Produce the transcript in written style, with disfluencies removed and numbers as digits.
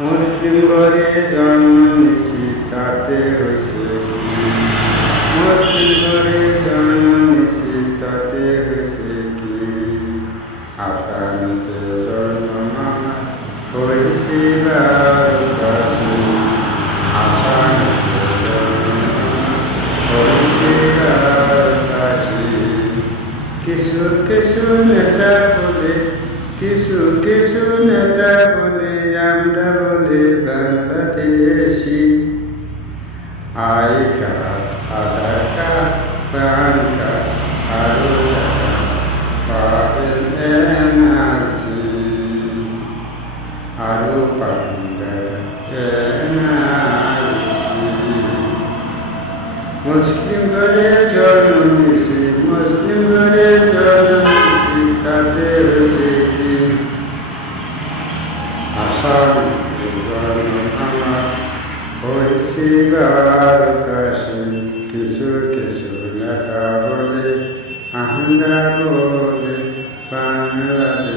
মুসলিম ঘরে জন্ম নিছি তাতে হয়েছে কি? মুসলিম ঘরে জন্ম নিছি তাতে হয়েছে কি? আসামিতে জন্ম মামা হয়েছে বারোকাশি। আসামিতে জন্ম হয়েছে বারোকাশি। কিছু কিছু নেতা বলে, কিছু কিছু নেতা বলে, আমরা বলে Bangladeshi. I card, Aadhaar card, pan card, আরো টাকা পাবেন এনআরসি। আরো পাবেন দাদা এনআরসি। মুসলিম ঘরে জন্ম নিছি, মুসলিম ঘরে জন্ম নিছি তাতে হয়েছে কি? আসামিতে জন্ম আমার হয়েছে বারোকাশি। কিছু কিছু নেতা বলে, আমরা বলে বাংলাদেশ।